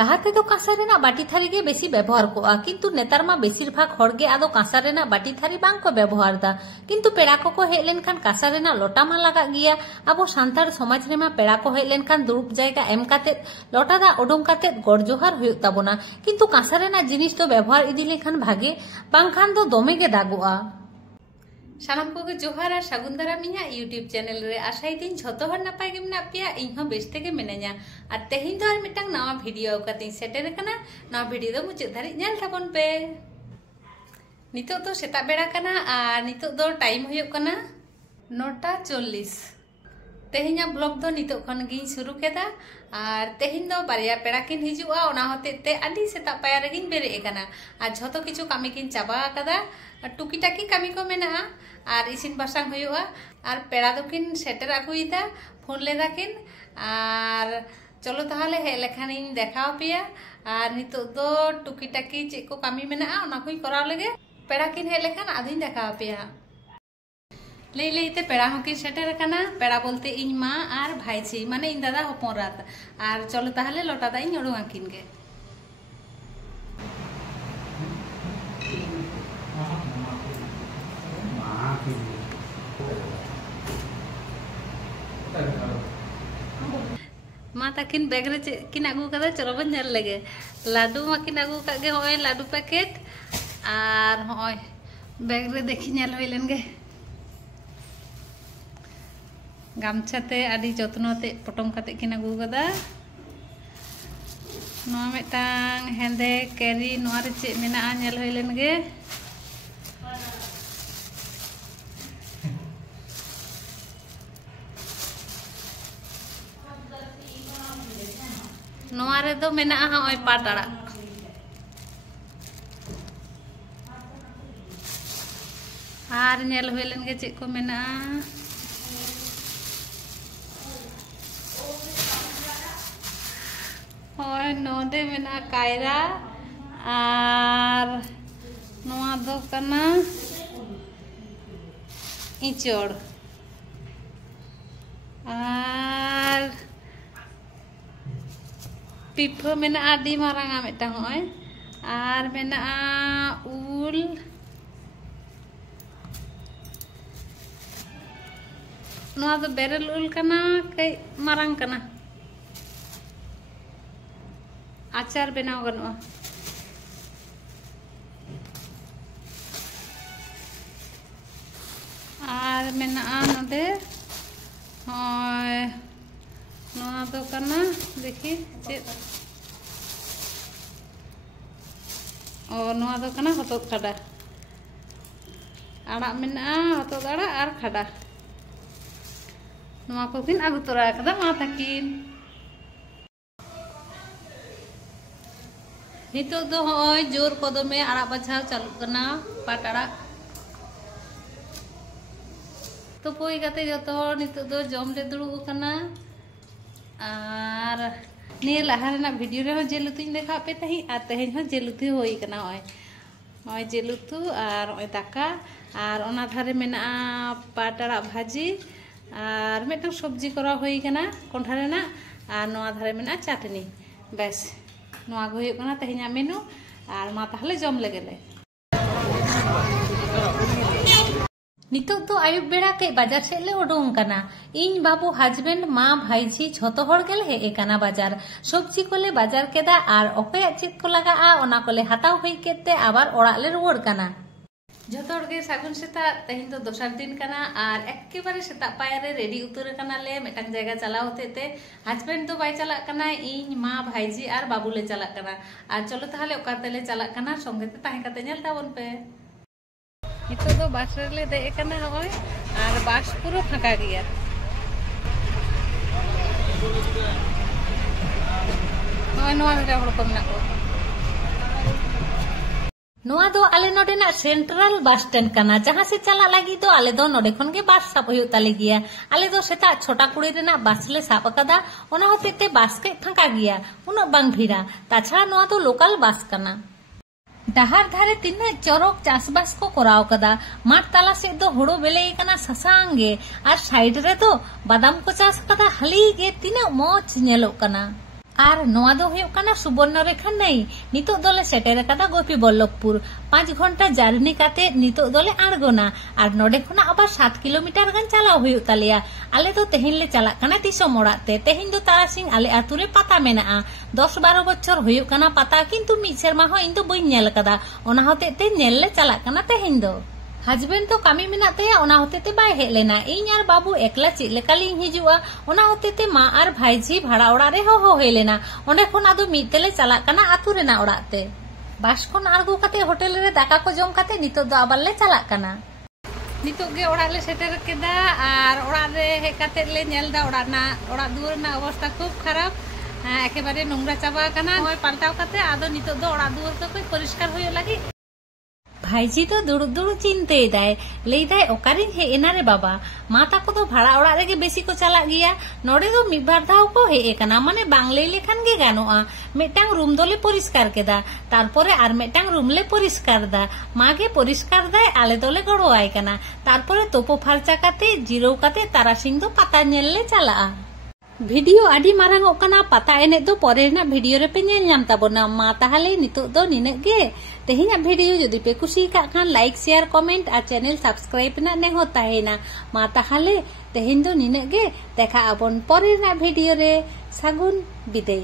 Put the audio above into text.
लाहाते तो कांसा रेना बाटी थारी गे बेसी व्यवहार कोआ किंतु नेतार मा बेसिर भाग हर गे आदो कांसा रेना बाटी थारी बांग को व्यवहार दा किंतु पेड़ा को हेज लेनखान कांसा रेना लोटा मा लगा गिया। आबो सांतार समाज रेमा पेड़ा को हेज लेनखान दुरुब जायगा एम काते लोटा दा ओडोंग काते गड़ जोहार हुयुग ताबोना किंतु कांसा रेना जिनिस तो व्यवहार इदी लेखान भागे बांखान दो दोमे गे दागोआ। सानाम को जोहार और सागुन दाराम इᱧᱟᱜ यूट्यूब चैनल रे आशाई दिन झोतो हर नापाय गे मेना पेया इन हो बेस तेगे मिनाया और तेहिं दो आर मिटांग नवा भिडियो काते सेटेर कना। नवा भिडियो दो मुचाद धारि नेल थाबोन पे। नितो तो सेता बेड़ा कना और नितो दो टाइम हुयुग कना 9:40। तेहिं ब्लॉग दो नितो खन गिन शुरू केदा और तेहिं दो बारिया पेड़ा किन हिजुआ ओना होते ते आदि सेता पाया रेगिन बेरे कना और झोतो किछु कामी किन चाबा कदा टुकी टाकी कामी को मेना और इसिन बासांग हुयुआ और पेड़ा दो किन सेटर आगुइदा फोन लेदा किन और चलो ताहले हे लेखान इन देखाव पेया और नितो दो टुकी टाकी चे को कामी मेना ओना कोई कराव लेगे पेड़ा किन हे लेखान आदिन देखाव पेया। लई लईते पेड़ा हकिन सेटर कना पेड़ा बोलते इन मा और भाईजी माने इन दादा हपन रात और चलो ताहले लोटा दा इन ओडों आकिन गे। मा ताकिन बैग रे किन आगु कदा चलो बन नेल लेगे लाडू माकिन आगु कागे होय लाडू पैकेट और होय बैग रे देखि नेल होय लेन गे गामछाते आदि जत्नोते पटम काते किन आगु कदा नोआ मेटांग हेंदे कैरी नोआ रे चे मेना नेल होय लेन गे। नोआ रे दो मेना होय पाट आड़ा और नेल होय लेन गे चे को मेना होय नोदे मेना कायरा और नोआ दो कना इचोड़ और पिफो मेना आदि मारांगा मेटांग होय और मेना उल नोआ दो बेरल उल कना कई मारांग कना आचार बनाव गनोआ। और मेना नोडे होय नोआ दो कना देखी चे और नोआ दो कना हतोद खाड़ा आड़ा मेना हतोद आड़ा और खाड़ा नोआ को किन आगु तोरा कदा मा ताकिन। नितो दो होय जोर कोदो में आड़ा बछाव चालू कना पाट आड़ा तो पोई काते जतो नितो दो जम ले दुड़ुब कना और निये लाहा रेना वीडियो रे हो जेलुतुኝ देखा पे तही आ तेहें हो जेलुतु होई कना होय होय जेलुतु और होय दाका और ओना धारे मेना पाट आड़ा भाजी और मेटन सब्जी करा होई कना कोंठा रेना और नोआ धारे मेना चटनी बस नोआ गो हुयुग कना तेहें मेनू और मा ताहले जम लेगेले। नितो तो आयुब बेड़ा के बाजार से ले ओडोंग कना इन बाबू हस्बैंड मा भाईजी झोतो हर गेले हे कना बाजार सब्जी कोले बाजार केदा और ओकया चेत को लगा ओना कोले हताव होई केते आबार ओड़ा ले रुवाड़ कना। झोतो हर गे सागुन सेता तेहिं तो दोसर दिन कना और एकेबारे सेता पाया रे रेडी उतर कना ले मेटांग जायगा चलाव होते हस्बैंड तो बाय चला कना इन मा भाईजी और बाबू ले चला कना और चलो ताहले ओकाते ले चला कना संगे ते ताहें काते नेल ताबोन पे। नितो दो बास रे दे कना होय और बास पूरा फाका गया होय नोआ रे हड़ को मेना को नोआ दो आले नोडे ना सेंट्रल बस स्टैंड कना जहां से चला लगी तो आले दो नोडे खन के बस साब हुयुग ताले गिया आले दो सेता छोटा कुड़ी रेना बस ले साब कदा ओना होते ते बस के फाका गया उना बांग भीरा ताछाड़ा नोआ दो लोकल बस कना। डाहार धारे तीना चौरक चासबास को कराव कदा माठ ताला से दो हुड़ो बेले कना ससांगे और साइड रे तो बादाम को चास कदा हली गे तीना मोच नेलो कना আর নোয়া দো হুয়ুগ কানা সুবর্ণরেখা নাই। নিতো দলে সেটেर কাদা গোপীবল্লভপুর। 5 ঘন্টা জার্নি কাते नितो दले आड़गोना और नोडे खुना आबार 7 किलोमीटर गान चलाव हुयुग तालेया। आले तो तेहेन ले चलाग काना दिसोम ओड़ाग ते। तेहेन दो तारासिंग आले आतु रे पाता मेनागा। 10-12 बछर हुयुग काना पाता किन्तु मिद सेरमा हो इन दो बइñ नेल कादा। ओना होते ते नेल ले चलाग काना तेहेन दो। हजबेंड तो कामी मेना तेया ओना होते बाय हेज लेना। इन आर बाबू एकला चेद लेका लिंग हिजुआ। ओना होते मा आर भाईझी भाड़ा ओड़ाग रे हो हेज लेना। ओंडे खन आदो मिद तेले चलाग काना आतु रेना ओड़ाग ते। बास खन आड़गो काते होटेल रे दाका को जम काते नितो दो आबार ले चलाग काना। नितो गे ओड़ाग ले सेटेर केदा आर ओड़ाग रे हेज काते ले नेलदा ओड़ाग दुआर ना अवस्था खूब खराब। एकेबारे नोंगरा चाबा काना। होय पाल्टाव काते आदो नितो दो ओड़ाग दुआर को परिष्कार होय लागि। भाईजी तो दुड़ुब दुड़ुब चिंते दाय लेदाय ओकारिन हे एना रे बाबा। मा ताको तो भाड़ा ओड़ाग रेगे बेसी को चलाग गिया। नोडे दो मिद बार धाव को हे एकाना माने बांग लई लेखान गे गानोआ। मिदटांग रूम दोले परिष्कार केदा तारपरे आर मिदटांग रूम ले परिष्कार दा। मागे परिष्कार दाय आले दोले गड़ोआय काना। तारपरे तोपो फारचा काते जिरौ काते तारासिंग दो पाता नेल ले चलाआ। भिडियो आदि मारांगो काना पाता एने दो परे ना भिडियो रे पे नेल नाम ताबोना। मा ताहले नितो दो निने गे तेहेना भिडियो जदि पे कुसी का खान लाइक शेयर कमेंट और चैनल सब्सक्राइब ना नेहो ताहेना। मा ताहले तेहेन दो निने गे देखा आबोन परे ना भिडियो रे। सागुन बिदाय।